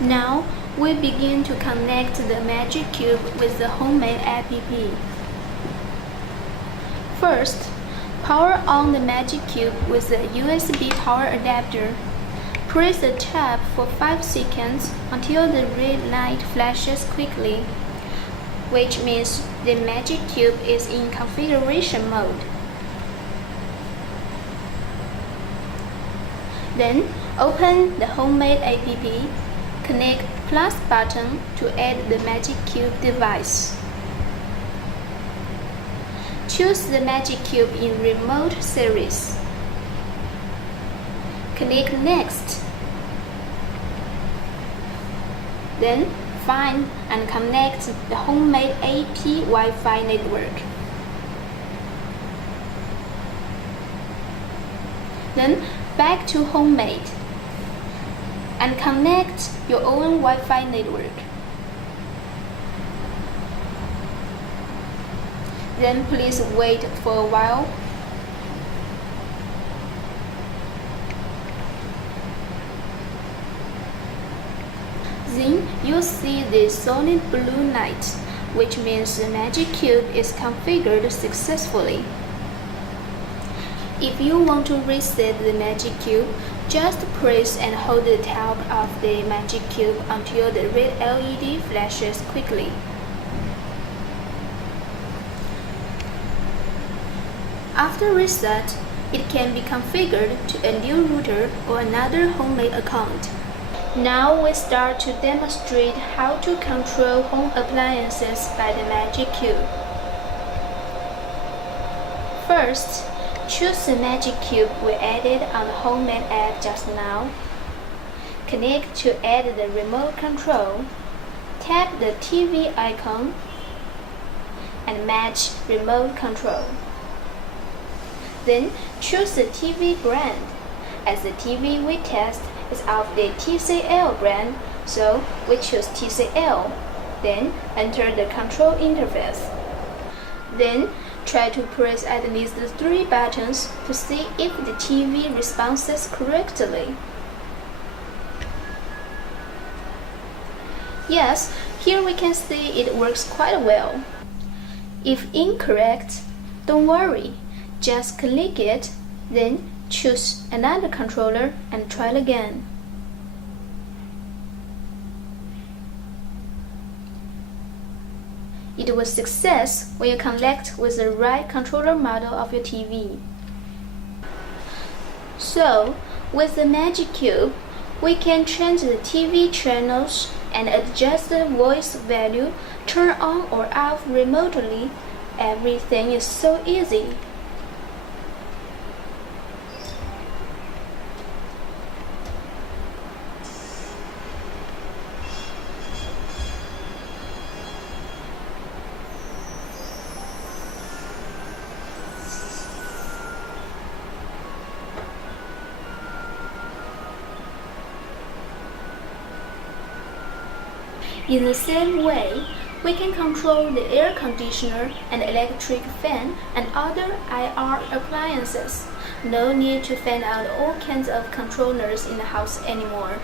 Now we begin to connect the Magic Cube with the homemade app. First, power on the Magic Cube with the USB power adapter. Press the tab for 5 seconds until the red light flashes quickly, which means the Magic Cube is in configuration mode. Then open the homemade app, connect plus button to add the Magic Cube device. Choose the Magic Cube in Remote series. Click Next. Then find and connect the homemade AP Wi-Fi network. Then back to homemade and connect your own Wi-Fi network. Then please wait for a while. Then you'll see the solid blue light, which means the Magic Cube is configured successfully. If you want to reset the Magic Cube, just press and hold the top of the Magic Cube until the red LED flashes quickly. After reset, it can be configured to a new router or another homemade account. Now we start to demonstrate how to control home appliances by the Magic Cube. First, choose the Magic Cube we added on the homemade app just now. Connect to add the remote control. Tap the TV icon and match remote control. Then choose the TV brand. As the TV we test is of the TCL brand, so we choose TCL. Then enter the control interface. Then try to press at least 3 buttons to see if the TV responds correctly. Yes, here we can see it works quite well. If incorrect, don't worry. Just click it, then choose another controller and try it again. It was a success when you connect with the right controller model of your TV. So, with the Magic Cube, we can change the TV channels and adjust the voice value, turn on or off remotely. Everything is so easy. In the same way, we can control the air conditioner and electric fan and other IR appliances. No need to find out all kinds of controllers in the house anymore.